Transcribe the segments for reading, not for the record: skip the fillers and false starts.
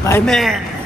My man!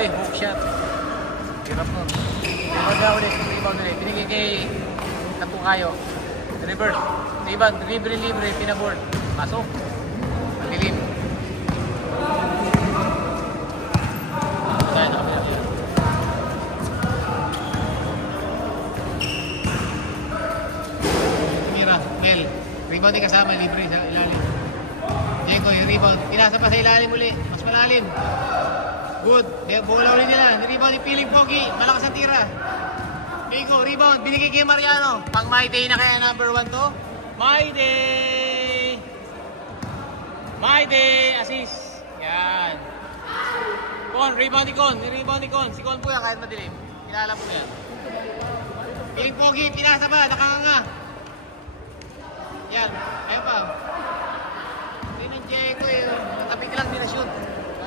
Ay, hook shot. Hirap nun. Rebound ulit. Rebound ulit. Binigay kay Natukayo. Reverse. Rebound. Libre. Pinaboard. Pasok. Dilim. Kaya na kami. Mira. Mel. Rebound din kasama. Libre sa ilalim. Diego yung rebound. Pinasa pa sa ilalim uli. Mas malalim. Good. Bola ulit nila. Rebound yung Piling Pogi. Malakas ang tira. Diego, rebound. Binigay kay Mariano. Pang My Day na kaya number 1 to. My Day. My Day. Assist. Yan. Con. Rebound ni Con. Rebound ni Con. Si Con po yan kahit madilim. Kilala po yan. Piling Pogi. Pinasa ba? Nakanganga. Yan. Ayan pa. Hindi ng Diego eh. Matapig lang din na shoot.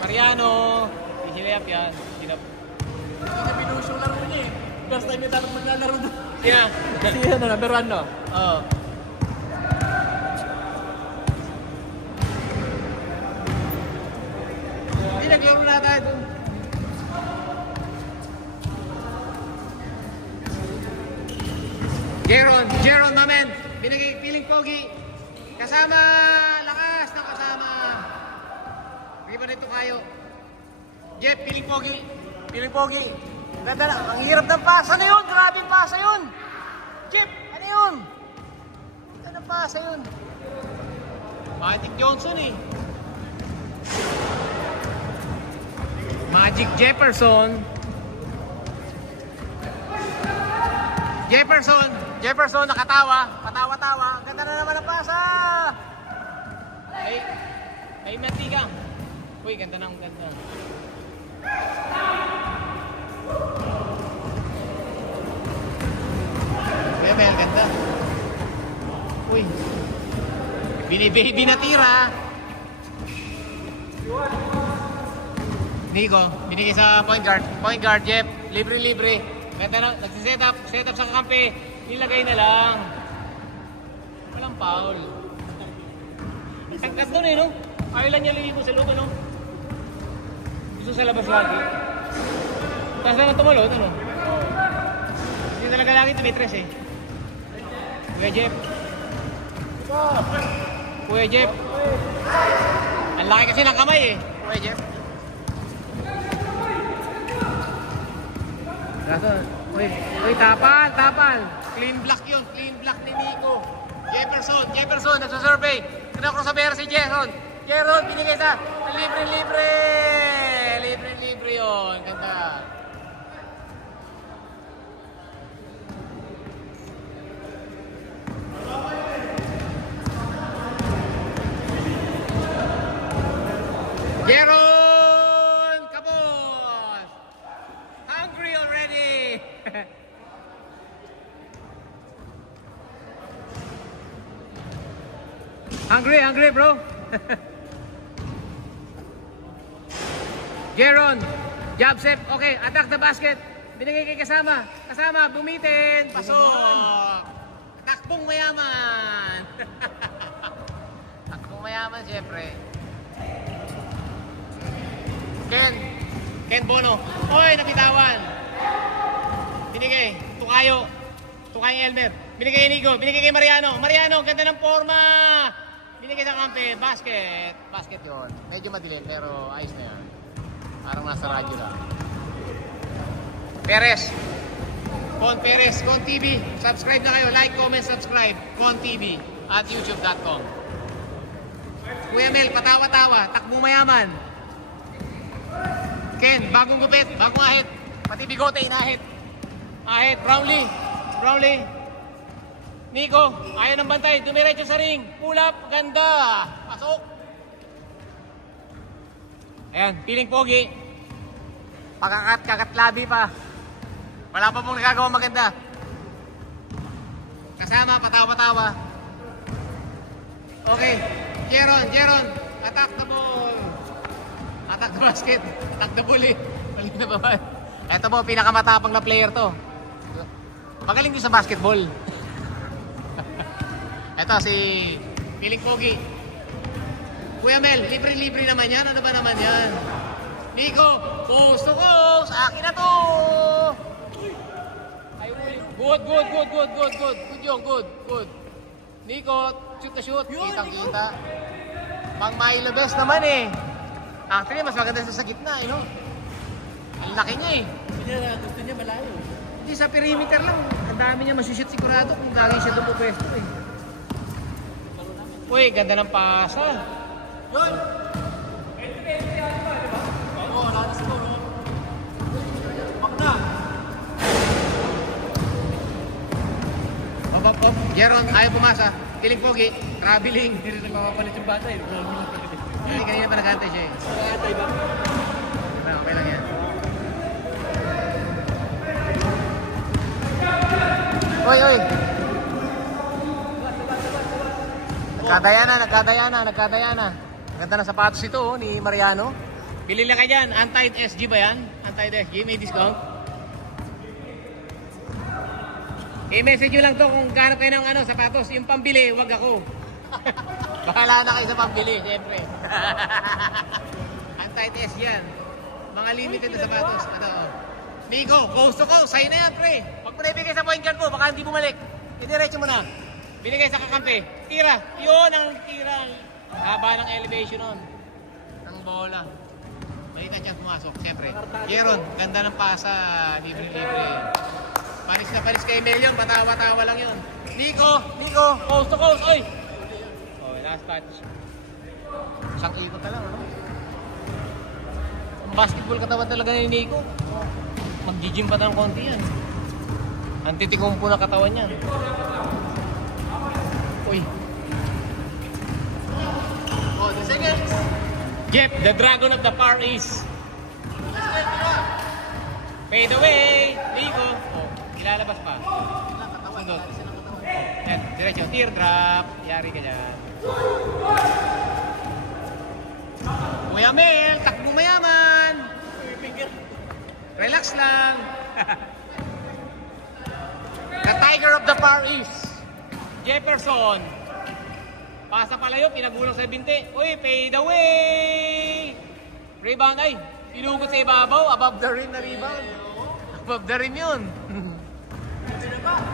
Mariano. Hinayap yan. Hindi na pinush yung laro niya eh. First time niya dapat maglalaro doon. Sina? Sina na, number 1 no? Oo. Hindi naglaro na tayo doon. Jeron Mamen. Binigay Piling Pogi. Kasama. Lakas na kasama. Hindi ba nito kayo? Jeff, Piling Pogi. Ganda na. Ang hirap ng pasa na yun. Grabe yung pasa yun. Jeff, ano yun? Ganda ng pasa yun. Magic Johnson eh. Magic Jefferson. Jefferson nakatawa. Patawa-tawa. Ganda na naman ang pasa. Ay, Mantika. Uy, ganda. Bebel, ganda. Uy. Bini-baby na tira. Nico, binigay sa point guard, Jeff. Libre. Ganda na, nagsiset up sa kakampi. Nilagay na lang. Walang foul. Tangkas doon eh, no? Ayaw lang niya lumibo sa loob, no? Gusto sa labas lagi. Tapos naman tumalon, ano? Hindi talaga lagi tumitres eh. Kuya Jeff. Ang laki kasi ng kamay eh. Kuya Jeff. Uy, tapal. Clean block yun. Clean block ni Nico. Jefferson, nagsasurvey. Kinakrosaber si Jeron, binigay sa libre yun. Ganda. Jeron, kabos. Hungry already. Hungry bro. Jeron, job set. Okay, attack the basket. Binigay kay kasama, bumitin. Pasok. Takbong mayaman. Takbong mayaman siyempre. Ken Bono. Oy, napitawan. Binigay. Tukayo Elmer. Binigay kay Nico. Binigay kay Mariano. Ganda ng forma. Binigay sa kampe. Basket yun. Medyo madilim pero ayos na yan. Parang nasa radyo lang. Perez. Con TV. Subscribe na kayo. Like, comment, subscribe. Con TV at youtube.com. Kuya Mel, patawa-tawa. Takbong mayaman. Ken, bagong gupit, bagong ahit. Pati bigote, inahit. Brownlee. Nico, ayaw ng bantay. Dumiretso sa ring. Pull up, ganda. Pasok. Ayan, Piling Pogi. Kakatlabi pa. Wala pa pong nagagawa maganda. Kasama, patawa-patawa. Okay. Jeron. Attack the ball. Attack the basket. Attack the ball eh. Mali na ba? Ito po, pinakamatapang na player to. Magaling din sa basketball. Ito si Piling Pogi. Kuya Mel, libre-libre naman yan. Ano ba naman yan? Nico, coast to coast. Akin na to. Good. Good yung, good. Nico, shoot na shoot. Kitang-kita. Pang Milo best naman eh. Actually, mas maganda sa gitna eh, no? Ang laki niya eh. Gusto niya malayo. Hindi sa perimeter lang. Ang dami niya masushoot sigurado kung lagi siya doon pwesto eh. Uy, ganda ng pasa. Yun! Oo, lalas ko. Bak na! Op. Jeron, ayaw pumasa. Piling Pogi, traveling. Hindi rin nagpapalit yung bata eh. Hindi, kanina pa nag-antay siya eh. Nag-antay ba? Okay lang yan. Oy. Nagkadayana. Ganda ng sapatos ito oh, ni Mariano. Bili lang ka dyan. Antide SG ba yan? Antide SG, may discount. I-message nyo lang to kung gano'n kayo ng sapatos. Yung pambili, wag ako. Bahala na kayo sa pambili, siyempre. Antide SG yan. Mga limited na sapatos. Ito oh. Nico, coast to coast. Sa'yo na yan, pre. Pag mo naibigay sa point guard mo, baka hindi bumalik. Idiretso mo na. Binigay sa kakampi. Tira. Yun ang tira. Haba ng elevation nun. Ng bola. Balik na chance pumasok, siyempre. Jeron, ganda ng pasa. Libre-libre. Panis na panis kay Mel yun. Patawa-tawa lang yun. Nico, coast to coast. Oy! Oh, last touch. Isang ikot na lang, ano? Basketball katawan talaga ni Nico. Mag-gym pa ng konti yan. Antitikong po na katawan yan. Uy. Oh, the seconds. Jeff, the Dragon of the Far East. Fade away. Nico. Oh, ilalabas pa. Sundot. Yan, diretso. Teardrop. Yari ka dyan. Kuya Mel, takbo mayaman. Relax lang. The Tiger of the Far East. Jefferson. Pasa palayo, pinagulong sa binti. Uy, fade away. Rebound ay. Pinugot sa ibabaw. Above the rim na rebound. Above the rim yun.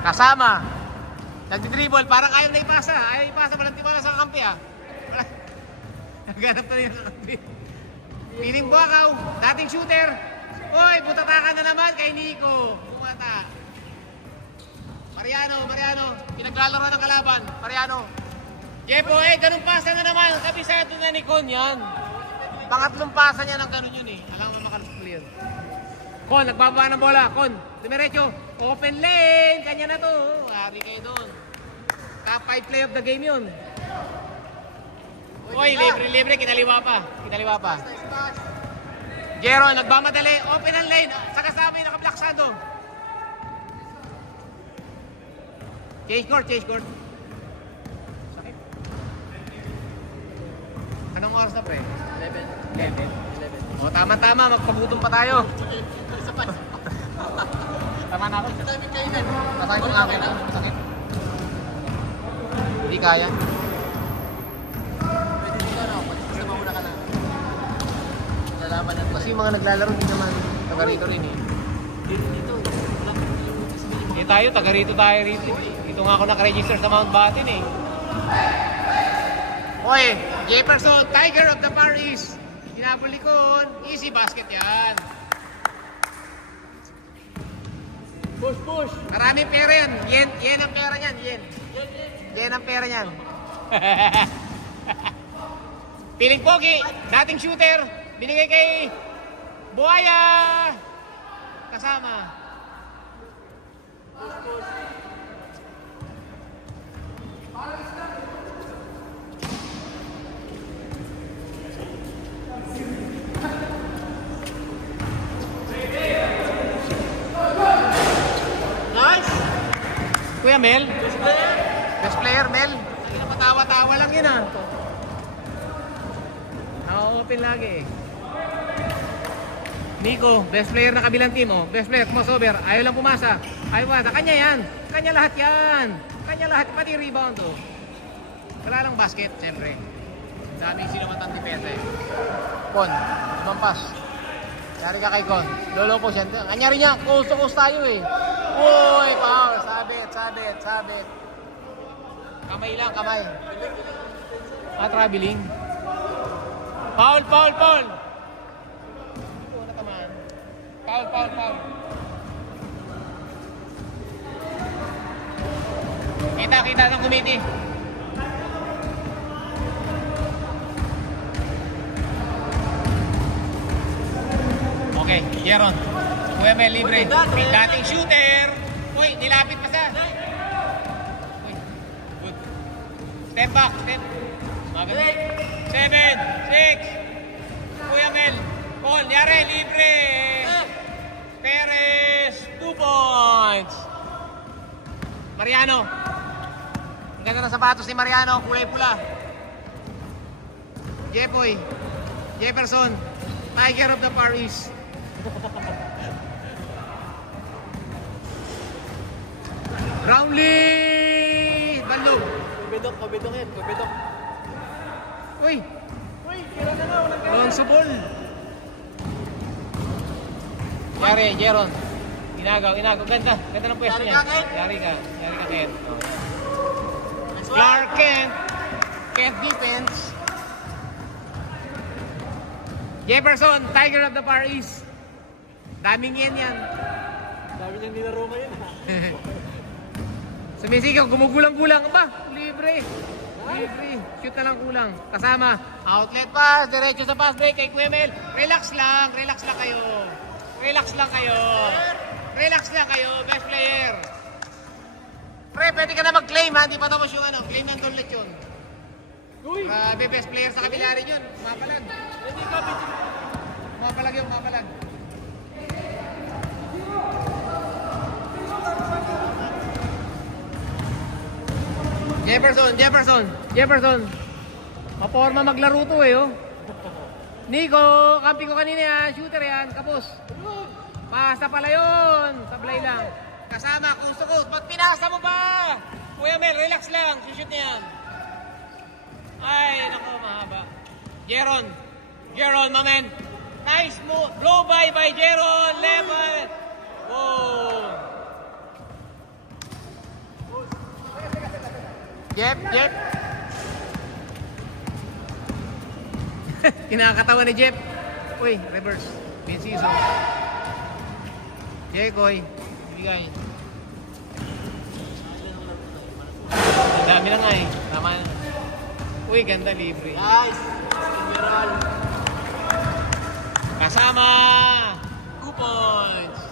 Kasama. Nagdi-dribble. Parang ayaw na ipasa. Ayaw ipasa. Walang tiwala sa kakampi ah. Naghanap na rin sa kakampi. Piling Buakaw. Dating shooter. Uy, butatakan na naman kay Nico. Bumata. Mariano. Pinaglalaro ng kalaban. Mariano. Jepo, ganun pasa na naman. Kabisado na ni Con yan. Pangatlong pasa niya ng ganun yun eh. Alam mo makalusple yun. Con, nagbaba ng bola. Con, dumiretso. Open lane. Kanya na to. Ari kayo doon. Top 5 play of the game yun. Uy, libre. Kinaliwa pa. Jeron, nagmamadali. Open ang lane. Sa kasama yung naka-blacksado. Change court. Sakit. Anong oras na pre? 11. O, tama. Magpagutom pa tayo. Tama na ako. Masakit yung akin. Masakit. Hindi kaya. Kasi yung mga naglalaro din naman. Taga rito rin eh. Taga rito rito. Dito nga ako nakaregister sa Mountbatten eh. Oy, Jefferson, Tiger of the Far East. Pinapulikon. Easy basket yan. Push. Maraming pera yan. Yen ang pera niyan. Yen ang pera niyan. Piling Pogi, dating shooter. Binigay kay Buaya. Kasama. Push. Kuya Mel. Best player, Mel. Patawa-tawa lang yun ah. Naka-open lagi eh. Nico, best player na kabilang team oh. Best player, crossover. Ayaw lang pumasa. Ayaw pumasa. Kanya yan. Kanya lahat yan. Kanya lahat. Pati rebound oh. Wala lang basket, siyempre. Daming sino matang depensa eh. Kon, lumampas. Yari ka kay Kon. Lolo po siya. Kanya rin niya. Coast to coast tayo eh. Uy, power. Sabit. Kamay lang, kamay. Traveling. Foul. Foul. Kita ng committee. Okay, Jeron. Kuya Mel, libre. Dating shooter. Uy, nilapit pa siya. Uy, good. Step back, Maganda. 7, 6. Kuya Mel. Paul, yari, libre. Perez, 2 points. Mariano. Ang ganda ng sapatos ni Mariano, kulay pula. Jefferson, Tiger of the Far East. Brownlee! Bandog. Kabidok yan. Uy! Kira na nga. Walang subol. Yari, Jeron. Inagaw. Ganda ng pwesto niya. Yari ka, Kent. Clark Kent. Kent defense. Jefferson, Tiger of the Far East. Daming yan. Dami niyang nilaro ngayon ha. Sumisigaw, gumugulang-gulang ba? Libre. Shoot na lang kulang. Kasama, outlet pass, diretso sa pass break kay Kuya Mel. Relax lang kayo. Best player. Pre, pwede ka na mag-claim ha. Hindi pa tapos yung claim ng Don Lechon. Grabe, best player sa kabila rin yun. Mapalag. Mapalag. Jefferson. Maporma maglaro to eh oh. Nico, kampi ko kanina yan. Shooter yan, kapos. Pasa pala yun. Sablay lang. Kasama, coast to coast. Pag pinasa mo pa. Kuya Mel, relax lang. Shoot niya yan. Ay, naku, mahaba. Jeron, mamen. Nice move. Blow by Jeron. Level. Oh. Jep. Kinakatawa ni Jep. Uy, reverse. Mid-season. Jekoy. Ibigay. Ang dami na nga eh. Tama na. Uy, ganda libre. Nice. Emerald. Kasama. 2 points.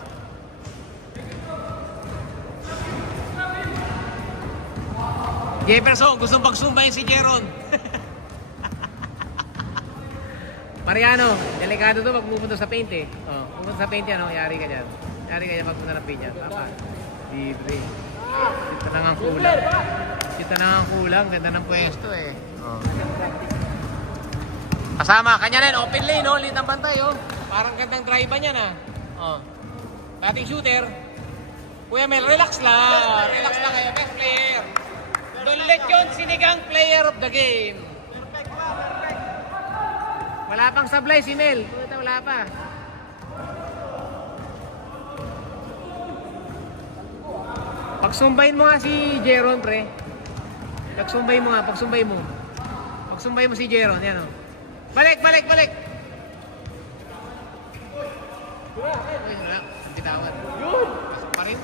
Jefferson, gustong pagsumbay si Jeron. Mariano, delikado to pag pupunta sa paint eh. Oh, pupunta sa paint yan, yari ka dyan. Yari ka dyan pag pupunta ng paint yan. Tama. Libre. Ito na nga ang kulang. Ganda ng pwesto eh. Oh. Kasama, kanya rin, open lane, no? Lead ng bantay, oh. Parang gandang drive niya na. Oh. Dating shooter. Kuya Mel, relax lang kayo, best player. Don Lechon, sinigang player of the game. Wala pang sablay si Mel. Wala pa. Pagsumbayin mo nga si Jeron, pre. Pagsumbayin mo si Jeron, yan o. Balik! Uy, wala. Bitawan. Yun! Pasok pa rin.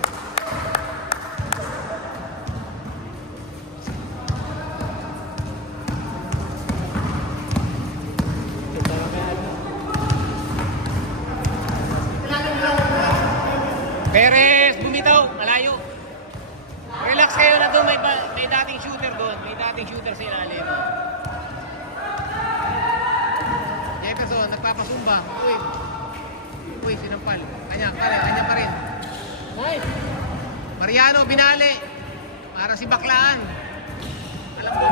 Perez, bumitaw, malayo. Relax kayo na doon, may dating shooter doon. May dating shooter sa ilalim. Jefferson, nagpapasumba. Uy, sinampal. Kanya pa rin. Nice! Mariano, binali. Para si Baklaan. Alam mo.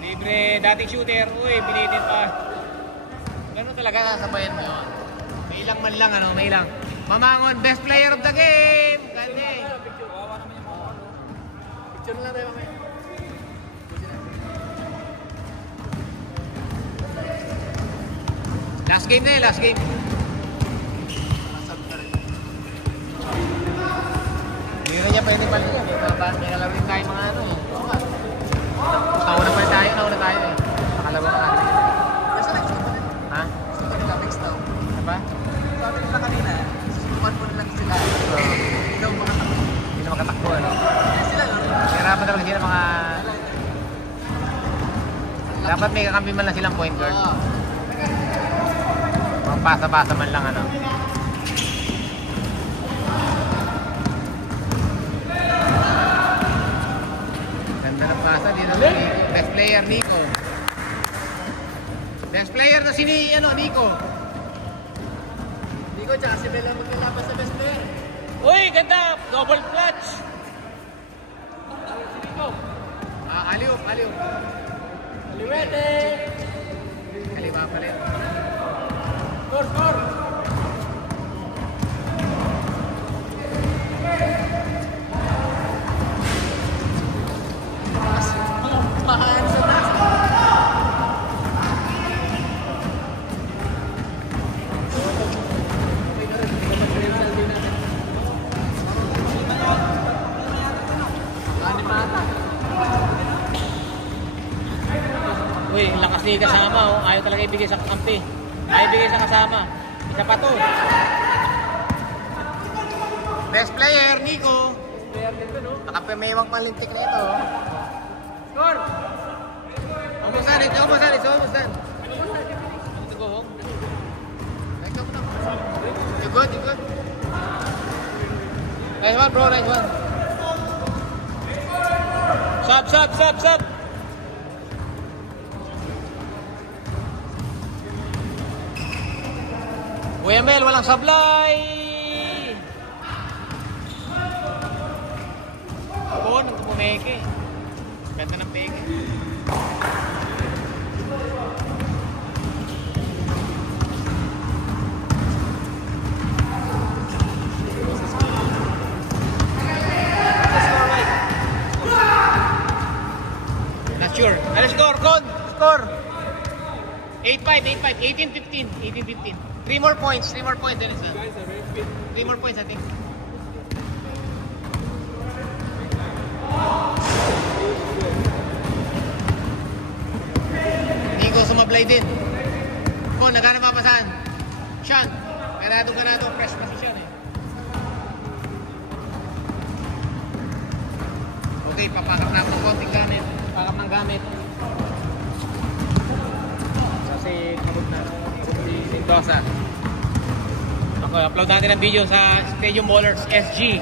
Libre, dating shooter. Uy, pinitin pa. Ganun talaga, sasabayan mo yun. May ilang man lang, ano, may ilang. Mamangon, best player of the game! Ganda eh. Wawa naman yung mga ano. Picture na lang tayo mamaya. Last game na eh, last game. Masab ka rin. Hindi rin niya pwede palihan eh. May kalaro rin tayo mga ano eh. Oo nga. Nauna pa tayo eh. Nakalaro na kami. Nasa next na rin. Ha? Gusto nila next now. Ano ba? Sabi nila kanina, susubukan mo na lang sila. Ikaw makatakbo. Hindi na makatakbo ano. Kaya sila no? Hirapan talaga sila mga... Dapat may kakampi man lang silang point guard. Oo. Mga pasa-pasa man lang ano. Ganda ng pasa dito. Best player Nico. Best player na si Nico. Nico tsaka si Bella magkalaban sa best player. Uy, ganda! Double clutch! Si Nico. Aliw. Aliwete! Kaliwa pala yun. Score! Mahaan sa taas. Uy, ang lakas ni kasama oh. Ayaw talaga ibigay sa kampi. Ayaw ibigay sa kasama. Isa pa to. Best player, Nico. Player dito no? Nakapimewang palintik na ito. Score! Almost done. It's almost done. Want to go home? You good? Nice one, bro. Nice one. Sub. Kuya Mel, walang sablay! Ako, nang pumeke. Ganda ng peke. Not sure. Ano score? Score! 8-5, 18-15. 3 more points, Dennis. 3 more points, I think. Nico sumablay din. Kung nagana papasahan. Sean, ganado, fresh pa si Sean eh. Okay, papakap na ako ng konting gamit. Pakap ng gamit. Kasi kabog na. Si Mendoza. Ako, upload natin ang video sa Stadium Ballers SG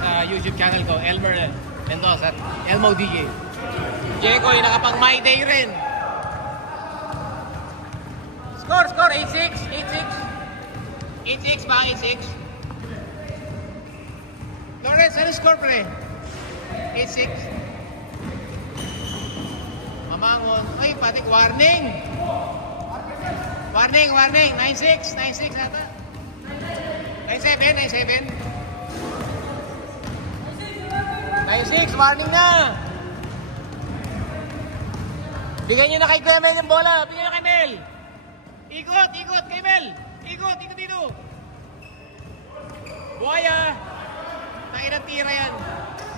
sa YouTube channel ko, Elmer Mendoza, Elmo DJ. Jekoy, nakapang My Day rin. Score, 8-6 ba? 8-6 Lawrence, ano score pre? 8-6 Mamangon. Ay, patik, warning 9-6 ata 9-7 9-6, warning na. Bigyan nyo na kay Kuya Mel yung bola. Bigyan nyo kay Mel. Ikot kay Mel. Ikot dito. Buhaya. Nainang tira yan.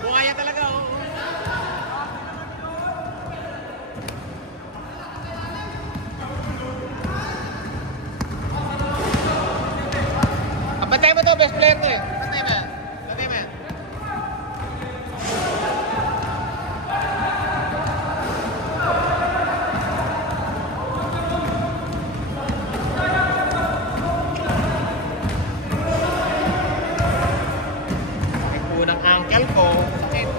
Buhaya talaga oh. Bantay mo to, best player to eh. Bantay mo. May punang ankle ko. Sakit.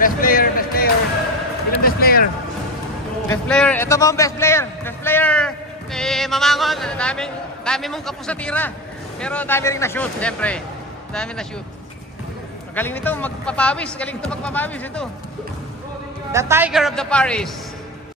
Best player, best player. Sino best player? Best player, ito mo ang best player. Best player, Mamangon. Dami mong kapos sa tira. Pero dami rin na shoot, siyempre. Dami na shoot. Galing nito magpapawis. Galing nito magpapawis ito. The Tiger of the Paris.